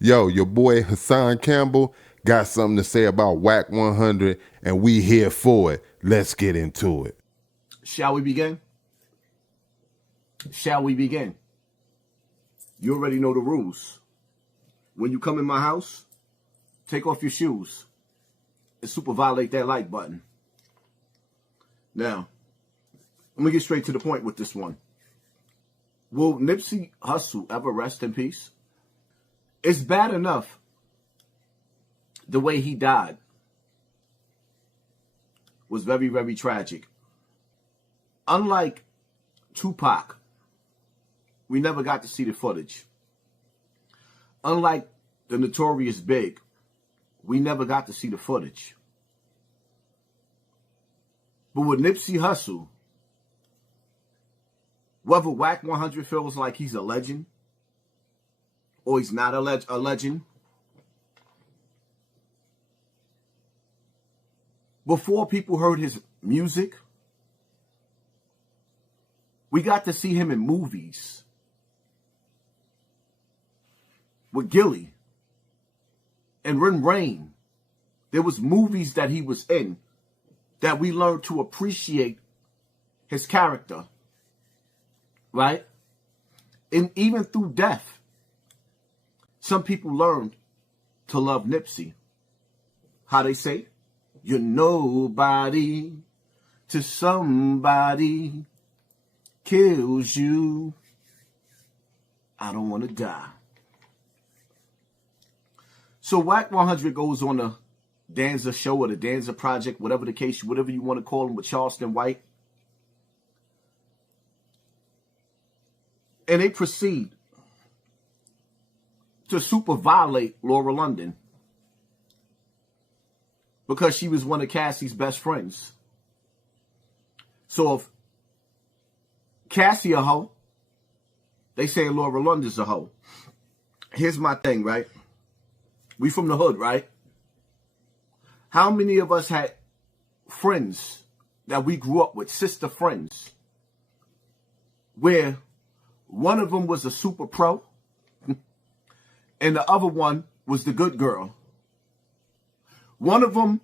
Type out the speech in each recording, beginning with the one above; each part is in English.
Yo, your boy Hassan Campbell got something to say about Wack 100, and we here for it. Let's get into it. Shall we begin? Shall we begin? You already know the rules. When you come in my house, take off your shoes and super violate that like button. Now, let me get straight to the point with this one. Will Nipsey Hussle ever rest in peace? It's bad enough the way he died was very, very tragic. Unlike Tupac, we never got to see the footage. Unlike the Notorious Big, we never got to see the footage. But with Nipsey Hussle, whether Wack 100 feels like he's a legend or he's not a legend, before people heard his music, we got to see him in movies with Gillie and Rain. There was movies that he was in that we learned to appreciate his character, right? And even through death, some people learned to love Nipsey. How they say? You're nobody to somebody kills you. I don't want to die. So Wack 100 goes on the Danza show or the Danza project, whatever the case, whatever you want to call him, with Charleston White. And they proceed to super violate Laura London because she was one of Cassie's best friends. So if Cassie a hoe, they say Laura London's a hoe. Here's my thing, right? We from the hood, right? How many of us had friends that we grew up with, sister friends, where one of them was a super pro and the other one was the good girl? One of them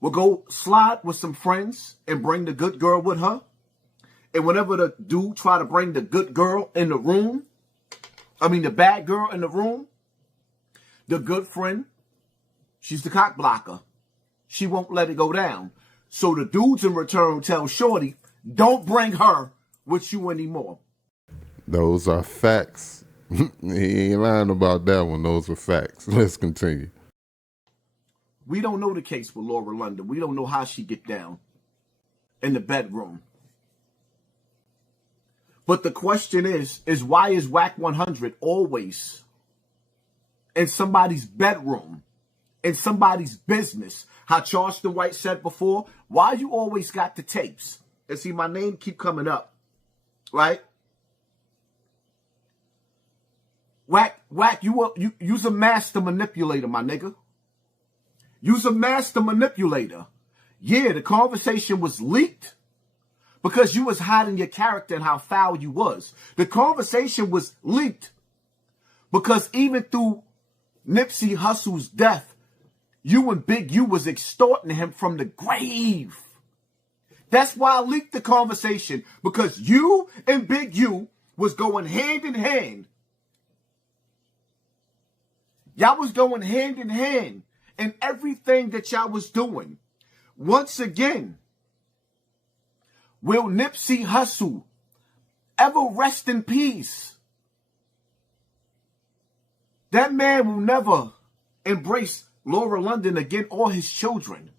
would go slide with some friends and bring the good girl with her. And whenever the dude try to bring the good girl in the room, the bad girl in the room, the good friend, she's the cock blocker. She won't let it go down. So the dudes in return tell Shorty, don't bring her with you anymore. Those are facts. He ain't lying about that one. Those are facts. Let's continue. We don't know the case with Laura London. We don't know how she get down in the bedroom. But the question is why is Wack 100 always in somebody's bedroom, in somebody's business? How Charleston White said before, why you always got the tapes? And see, my name keep coming up, right? Wack, you's a master manipulator, my nigga. You's a master manipulator. Yeah, the conversation was leaked because you was hiding your character and how foul you was. The conversation was leaked because even through Nipsey Hussle's death, you and Big U was extorting him from the grave. That's why I leaked the conversation, because you and Big U was going hand in hand. Y'all was going hand in hand in everything that y'all was doing. Once again, will Nipsey Hussle ever rest in peace? That man will never embrace Laura London again or his children.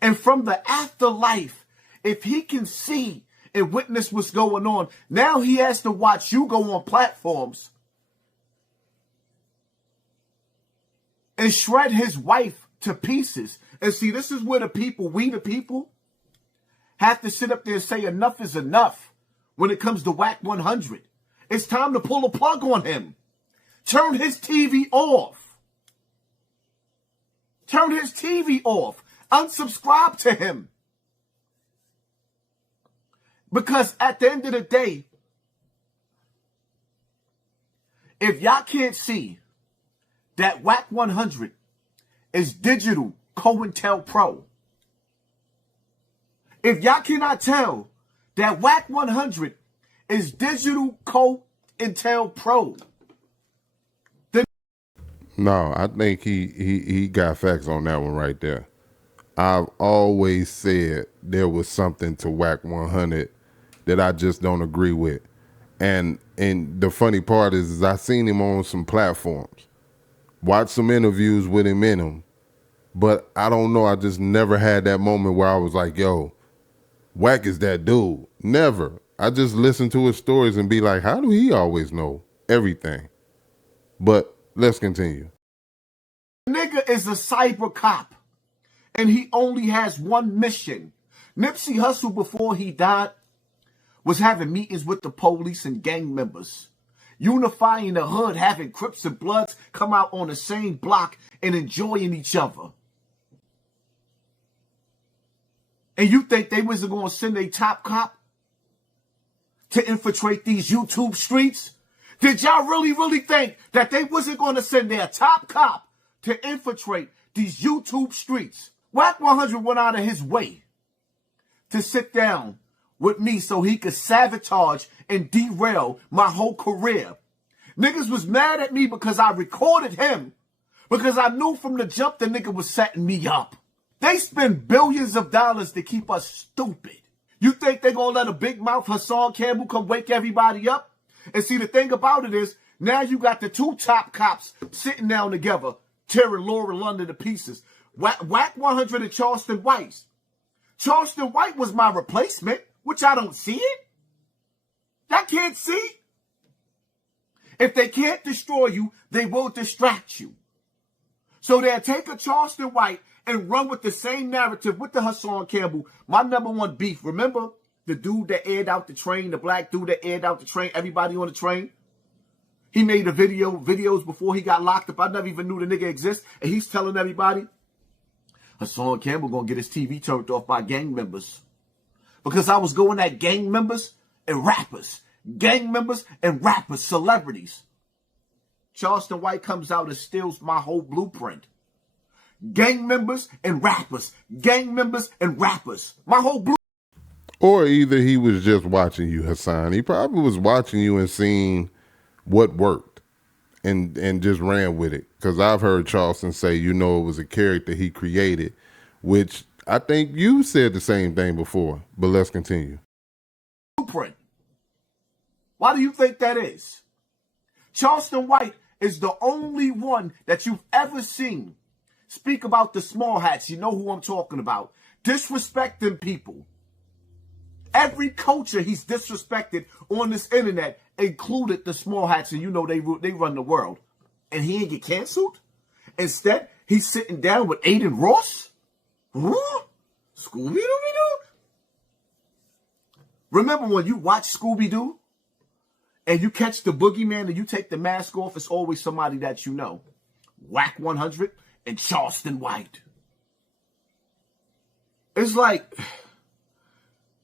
And from the afterlife, if he can see and witness what's going on, now he has to watch you go on platforms and shred his wife to pieces. And see, this is where we the people, have to sit up there and say enough is enough when it comes to Wack 100. It's time to pull a plug on him. Turn his TV off. Turn his TV off. Unsubscribe to him. Because at the end of the day, if y'all can't see that Wack 100 is digital COINTELPRO. If y'all cannot tell that Wack 100 is digital COINTELPRO, then No, I think he got facts on that one right there. I've always said there was something to Wack 100 that I just don't agree with. And the funny part is I seen him on some platforms, watched some interviews with him in them, but I don't know, I just never had that moment where I was like, yo, Wack is that dude. Never. I just listen to his stories and be like, how do he always know everything? But let's continue. nigga is a cyber cop, and he only has one mission. Nipsey Hussle, before he died, was having meetings with the police and gang members, unifying the hood, having Crips and Bloods come out on the same block and enjoying each other. And you think they wasn't going to send a top cop to infiltrate these YouTube streets? Did y'all really think that they wasn't going to send their top cop to infiltrate these YouTube streets? Wack 100 went out of his way to sit down with me so he could sabotage and derail my whole career. Niggas was mad at me because I recorded him, because I knew from the jump the nigga was setting me up. They spend billions of dollars to keep us stupid. You think they gonna let a big mouth Hassan Campbell come wake everybody up? And see, the thing about it is, now you got the two top cops sitting down together, tearing Laura London to pieces. Wack 100 and Charleston White. Charleston White was my replacement, which I don't see it. Y'all can't see. If they can't destroy you, they will distract you. So they'll take a Charleston White and run with the same narrative with the Hassan Campbell. My number one beef, remember the dude that aired out the train, the black dude that aired out the train, everybody on the train? He made videos before he got locked up. I never even knew the nigga exists. And he's telling everybody, Hassan Campbell gonna get his TV turned off by gang members. Because I was going at gang members and rappers. Gang members and rappers, celebrities. Charleston White comes out and steals my whole blueprint. Gang members and rappers. Gang members and rappers. My whole blueprint. Or either he was just watching you, Hassan. He probably was watching you and seeing what worked and just ran with it. Because I've heard Charleston say, you know, it was a character he created, which I think you said the same thing before. But let's continue. Blueprint. Why do you think that is? Charleston White is the only one that you've ever seen speak about the small hats. You know who I'm talking about. Disrespecting people. Every culture he's disrespected on this internet, included the small hats, and you know they run the world. And he ain't get canceled? Instead, he's sitting down with Aiden Ross? Huh? Scooby-Doo? Remember when you watch Scooby-Doo and you catch the boogeyman and you take the mask off, it's always somebody that you know. Wack 100 and Charleston White. It's like,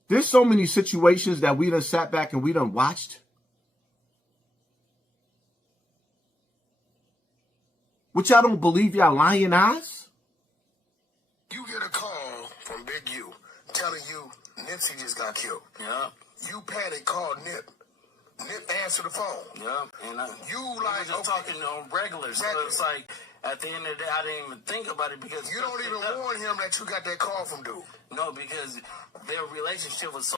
there's so many situations that we done sat back and we done watched. Which y'all don't believe y'all lying eyes? You get a call from Big U telling you Nipsey just got killed. Yeah. You panic, call Nip. Nip answer the phone. Yeah. And You we like, were just okay, talking on regular. So it's like, at the end of the day, I didn't even think about it because you don't even warn him that you got that call from dude. No, because their relationship was so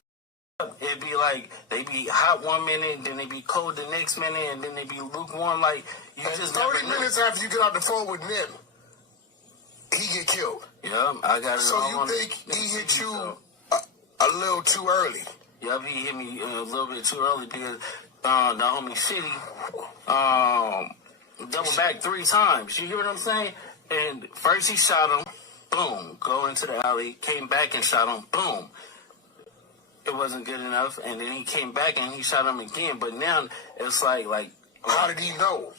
up. It'd be like they be hot one minute, then they be cold the next minute, and then they be lukewarm. Like you And just 30 never knew. minutes after you get off the phone with Nip, he get killed. Yeah, I got it. So all you on think the he hit TV you show. a little too early? Yep, he hit me a little bit too early because the homie City double back 3 times. You hear what I'm saying? And first he shot him, boom, go into the alley, came back and shot him, boom. It wasn't good enough, and then he came back and he shot him again. But now it's like How did he know?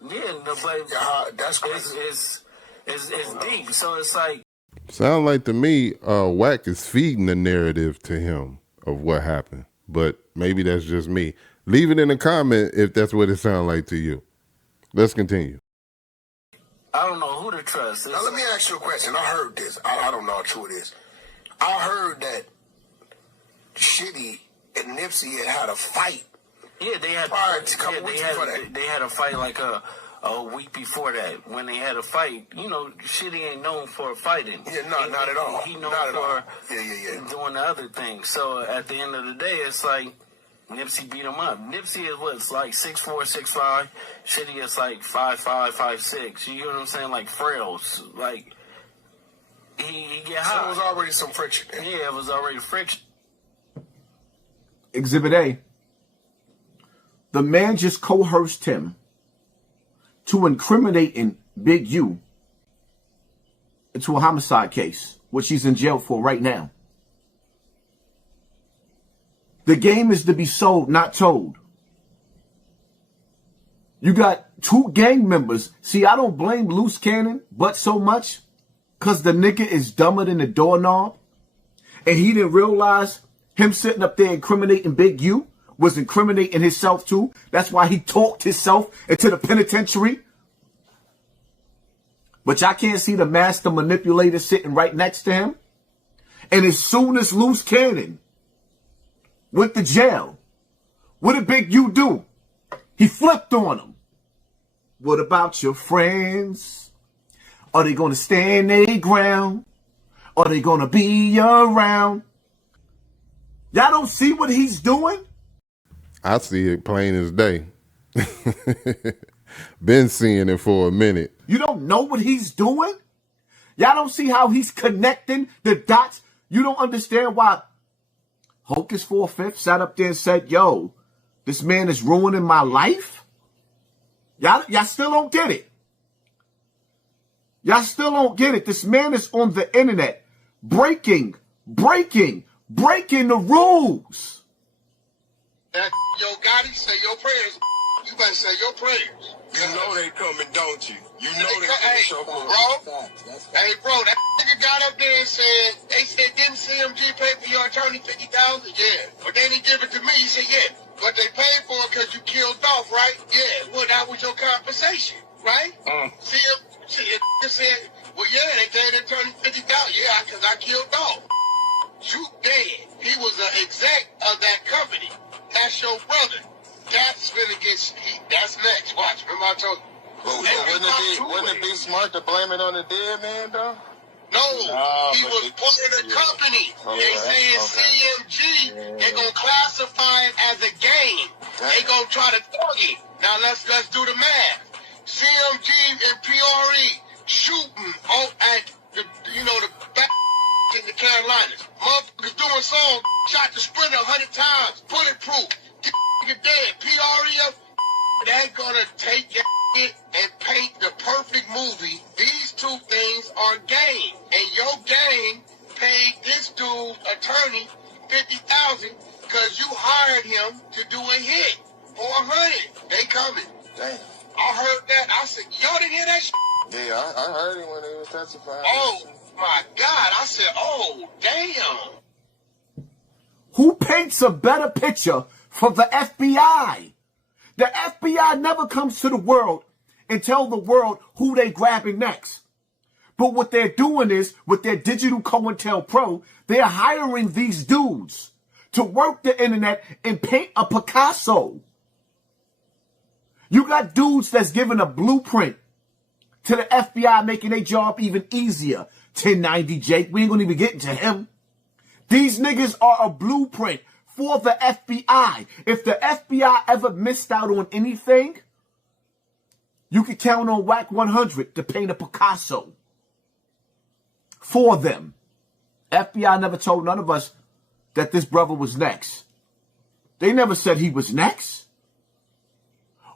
yeah, no, but Yeah, that's crazy. it's deep. So it's like Sound like to me, Wack is feeding the narrative to him of what happened. But maybe that's just me. Leave it in the comment if that's what it sounds like to you. Let's continue. I don't know who to trust. Now, let me ask you a question. I heard this. I don't know how true it is. I heard that Shitty and Nipsey had a fight. Yeah, they had. They had a fight like a week before that. When they had a fight, you know, Shitty ain't known for fighting. Yeah, not at all. He known not for doing the other things. So at the end of the day, it's like Nipsey beat him up. Nipsey is what's like 6'4", 6'5". Shitty is like 5'5", 5'6". You know what I'm saying? Like frails. Like he get high. So it was already some friction. Yeah, it was already friction. Exhibit A. The man just coerced him to incriminating Big U into a homicide case, which he's in jail for right now. The game is to be sold, not told. You got two gang members. See, I don't blame Loose Cannon but so much because the nigga is dumber than the doorknob. And he didn't realize him sitting up there incriminating Big U was incriminating himself too. That's why he talked himself into the penitentiary. But y'all can't see the master manipulator sitting right next to him. And as soon as Loose Cannon went to jail, what did Big U do? He flipped on him. What about your friends? Are they going to stand their ground? Are they going to be around? Y'all don't see what he's doing? I see it plain as day. Been seeing it for a minute. You don't know what he's doing? Y'all don't see how he's connecting the dots? You don't understand why Hocus 4/5 sat up there and said, yo, this man is ruining my life? Y'all still don't get it. Y'all still don't get it. This man is on the internet breaking the rules. That yo Gotti, say your prayers. You better say your prayers. You know they coming, don't you? You know they coming. Hey, bro, that nigga got up there and said, they said, didn't CMG pay for your attorney $50,000? Yeah. But they didn't give it to me. He said, yeah. But they paid for it because you killed Dolph, right? Yeah. Well, that was your compensation, right? CMG said, well, yeah, they paid the attorney $50,000. Yeah, because I killed Dolph. You dead. He was an exec of that company. That's your brother. That's gonna get. That's next. Watch. Remember I told you. Wouldn't it be smart to blame it on the dead man, though? No, he was part of the company. They saying CMG. They're gonna classify it as a game. They gonna try to target. Now let's do the math. CMG and PRE shooting at the back in the Carolinas. Motherfuckers doing songs. Shot the Sprinter 100 times. Bulletproof. Nigga dead. PRE, they're gonna take your shit and paint the perfect movie. These two things are game. And your game paid this dude's attorney $50,000 because you hired him to do a hit. 400. They coming. Damn. I heard that. I said, y'all didn't hear that shit? Yeah, I heard him when he was testifying. Oh, my God. I said, oh, damn. Who paints a better picture for the FBI? The FBI never comes to the world and tell the world who they grabbing next. But what they're doing is, with their digital COINTELPRO, they're hiring these dudes to work the internet and paint a Picasso. You got dudes that's giving a blueprint to the FBI, making their job even easier. 1090 Jake, we ain't gonna even get into him. These niggas are a blueprint for the FBI. If the FBI ever missed out on anything, you can count on Wack 100 to paint a Picasso for them. FBI never told none of us that this brother was next. They never said he was next.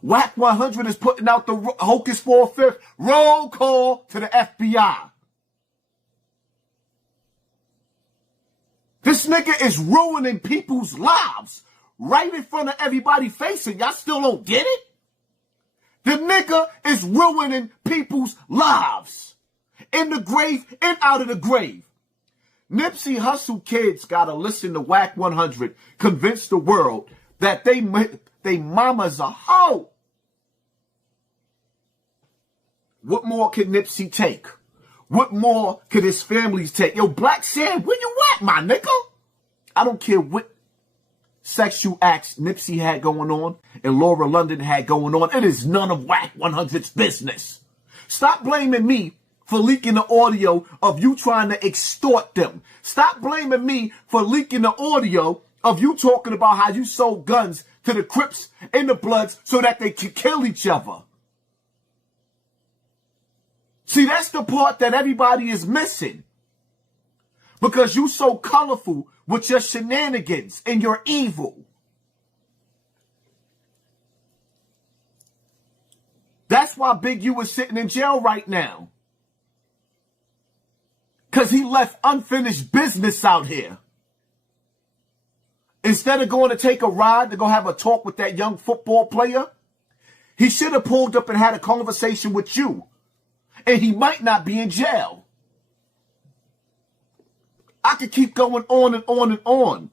Wack 100 is putting out the Hocus 4/5 roll call to the FBI. This nigga is ruining people's lives right in front of everybody facing. Y'all still don't get it? The nigga is ruining people's lives. In the grave and out of the grave. Nipsey Hussle kids gotta listen to Wack 100, convince the world that they mama's a hoe. What more can Nipsey take? What more could his families take? Yo, Black Sam, where you at, my nigga? I don't care what sexual acts Nipsey had going on and Laura London had going on. It is none of Wack 100's business. Stop blaming me for leaking the audio of you trying to extort them. Stop blaming me for leaking the audio of you talking about how you sold guns to the Crips and the Bloods so that they could kill each other. See, that's the part that everybody is missing. Because you so colorful with your shenanigans and your evil. That's why Big U is sitting in jail right now. Because he left unfinished business out here. Instead of going to take a ride to go have a talk with that young football player, he should have pulled up and had a conversation with you. And he might not be in jail. I could keep going on and on and on.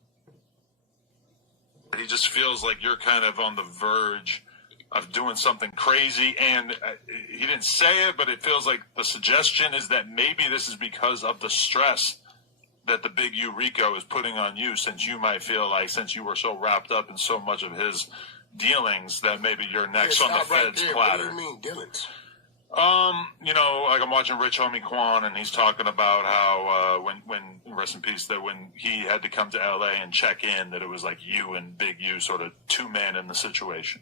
He just feels like you're kind of on the verge of doing something crazy, and he didn't say it, but it feels like the suggestion is that maybe this is because of the stress that the Big U Rico is putting on you, since you might feel like, since you were so wrapped up in so much of his dealings, that maybe you're next on the feds platter. What do you mean dealings? You know, like I'm watching Rich Homie Quan, and he's talking about how when rest in peace, that when he had to come to LA and check in, that it was like you and Big U sort of two men in the situation.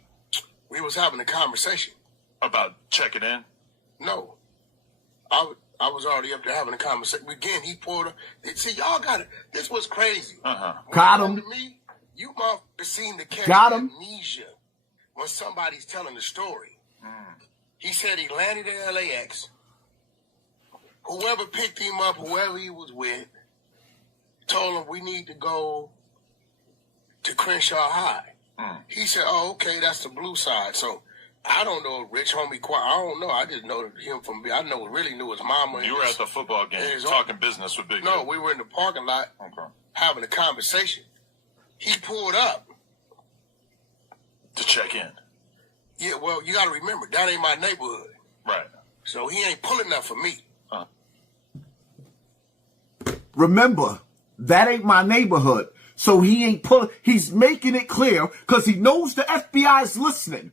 We was having a conversation. About checking in? No. I was already up there having a conversation. Again, he pulled up. See, y'all got it. This was crazy. Got him. To me, you might have seen the catch amnesia when somebody's telling the story. He said he landed at LAX. Whoever picked him up, whoever he was with, told him we need to go to Crenshaw High. He said, oh, okay, that's the blue side. So I don't know Rich Homie Quan. I don't know. I just know him from, I really knew his mama. You were at the football game talking business with Big U. No, we were in the parking lot having a conversation. He pulled up. To check in. Yeah, well, you got to remember, that ain't my neighborhood. Right. So he ain't pulling up for me. Remember, that ain't my neighborhood. So he ain't pulling. He's making it clear because he knows the FBI is listening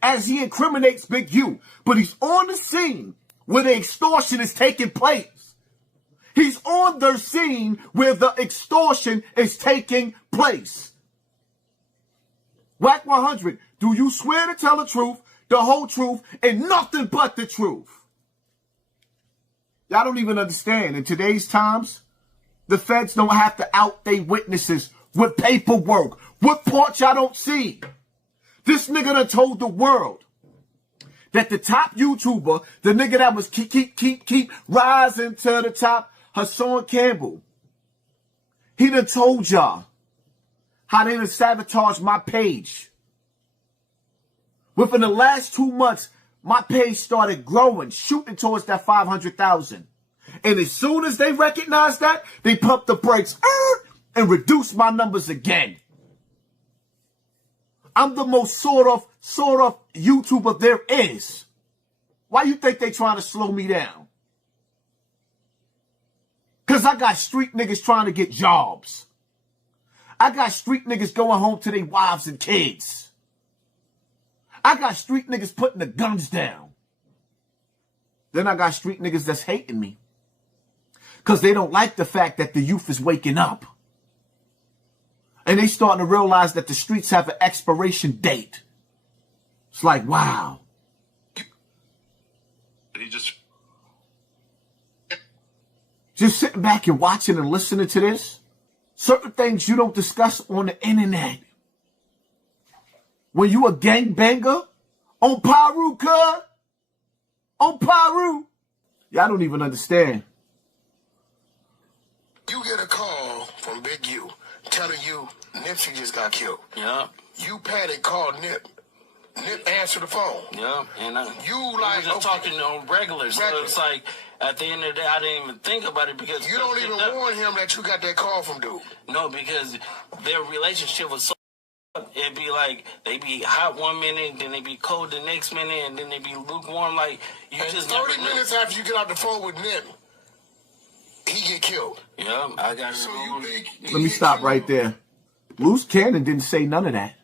as he incriminates Big U. But he's on the scene where the extortion is taking place. He's on the scene where the extortion is taking place. Wack 100, do you swear to tell the truth, the whole truth, and nothing but the truth? Y'all don't even understand. In today's times, the feds don't have to out their witnesses with paperwork. What part y'all don't see? This nigga done told the world that the top YouTuber, the nigga that was keep rising to the top, Hassan Campbell, he done told y'all how they done sabotaged my page. Within the last 2 months, my page started growing, shooting towards that 500,000. And as soon as they recognized that, they pumped the brakes and reduced my numbers again. I'm the most sort of YouTuber there is. Why you think they trying to slow me down? Because I got street niggas trying to get jobs. I got street niggas going home to their wives and kids. I got street niggas putting the guns down. Then I got street niggas that's hating me. Because they don't like the fact that the youth is waking up. And they starting to realize that the streets have an expiration date. It's like, wow. He just sitting back and watching and listening to this. Certain things you don't discuss on the internet. When you a gangbanger on Paru, cuz. On Paru. Y'all don't even understand. You get a call from Big U telling you Nipsey just got killed. Yeah. You panic, call Nip. Nip answer the phone. Yeah. And you like just talking on regular. So it's like at the end of the day, I didn't even think about it because you don't even warn him that you got that call from dude. No, because their relationship was so It'd be like they be hot one minute, then they be cold the next minute, and then they be lukewarm. Like you and just 30 never minutes after you get off the phone with Nip, he get killed. Yeah, I got it. So you think Let me stop right there. Loose Cannon didn't say none of that.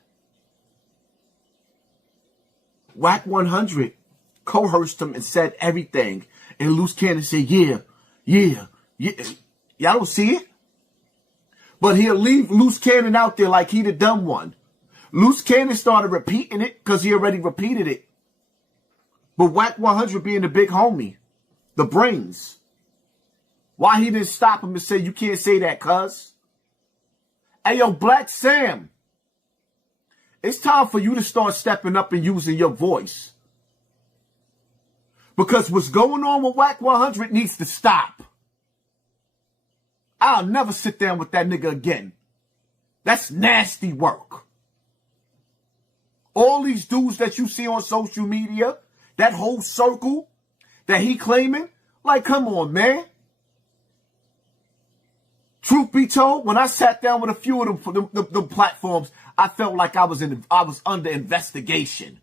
Wack 100 coerced him and said everything. And Loose Cannon said, yeah. Y'all don't see it? But he'll leave Loose Cannon out there like he the dumb one. Loose Cannon started repeating it because he already repeated it. But Wack 100 being the big homie, the brains. Why he didn't stop him and say, you can't say that, cuz? Hey, yo, Black Sam. It's time for you to start stepping up and using your voice. Because what's going on with Wack 100 needs to stop. I'll never sit down with that nigga again. That's nasty work. All these dudes that you see on social media, that whole circle that he claiming, like, come on, man. Truth be told, when I sat down with a few of the platforms, I felt like I was under investigation.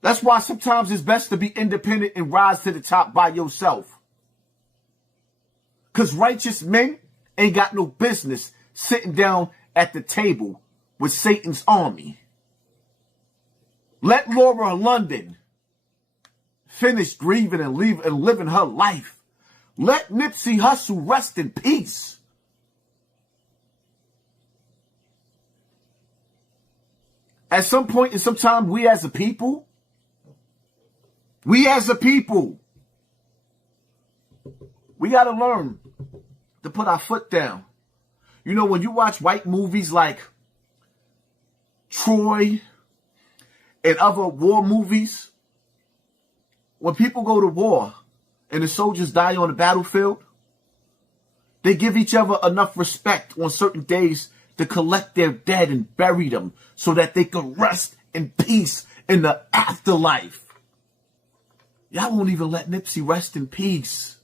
That's why sometimes it's best to be independent and rise to the top by yourself. Because righteous men ain't got no business sitting down at the table with Satan's army. Let Laura London finish grieving and living her life. Let Nipsey Hussle rest in peace. At some point in some time, we as a people, we got to learn to put our foot down. You know, when you watch white movies like Troy and other war movies, when people go to war and the soldiers die on the battlefield, they give each other enough respect on certain days to collect their dead and bury them so that they can rest in peace in the afterlife. Y'all won't even let Nipsey rest in peace.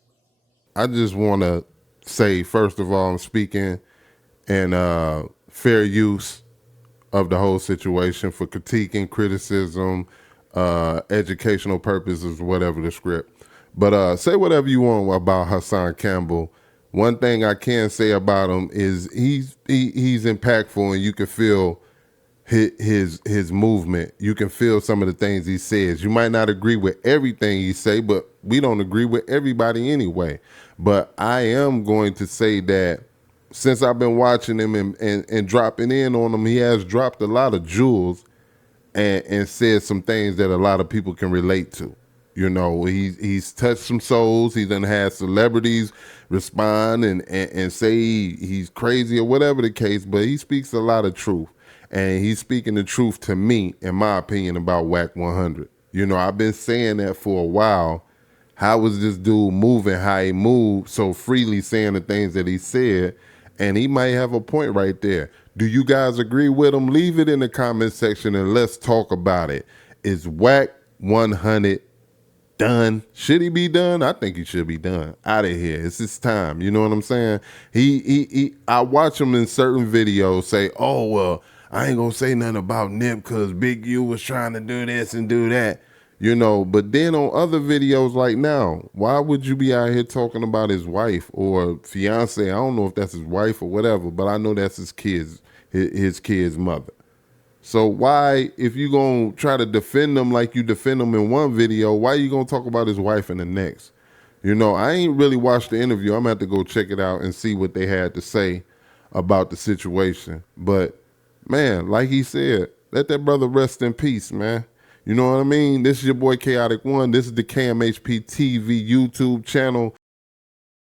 I just want to say, first of all, I'm speaking in fair use of the whole situation for critiquing, criticism, educational purposes, whatever the script. But say whatever you want about Hassan Campbell. One thing I can say about him is he's impactful, and you can feel his movement. You can feel some of the things he says. You might not agree with everything he say, but we don't agree with everybody anyway. But I am going to say that since I've been watching him and dropping in on him, he has dropped a lot of jewels and said some things that a lot of people can relate to. You know, he's touched some souls. He done had celebrities respond and say he's crazy or whatever the case, but he speaks a lot of truth. And he's speaking the truth to me, in my opinion, about Wack 100. You know, I've been saying that for a while. How was this dude moving how he moved so freely, saying the things that he said? And he might have a point right there. Do you guys agree with him? Leave it in the comment section and let's talk about it. Is Wack 100 done? Should he be done? I think he should be done. Out of here. It's his time. You know what I'm saying? I watch him in certain videos say, oh, well, I ain't gonna say nothing about Nip because Big U was trying to do this and do that. You know, but then on other videos like now, why would you be out here talking about his wife or fiance? I don't know if that's his wife or whatever, but I know that's his kid's mother. So why, if you gonna try to defend them like you defend them in one video, why you gonna talk about his wife in the next? You know, I ain't really watched the interview. I'm gonna have to go check it out and see what they had to say about the situation. But man, like he said, let that brother rest in peace, man. You know what I mean? This is your boy Kaotic One. This is the KMHP TV YouTube channel.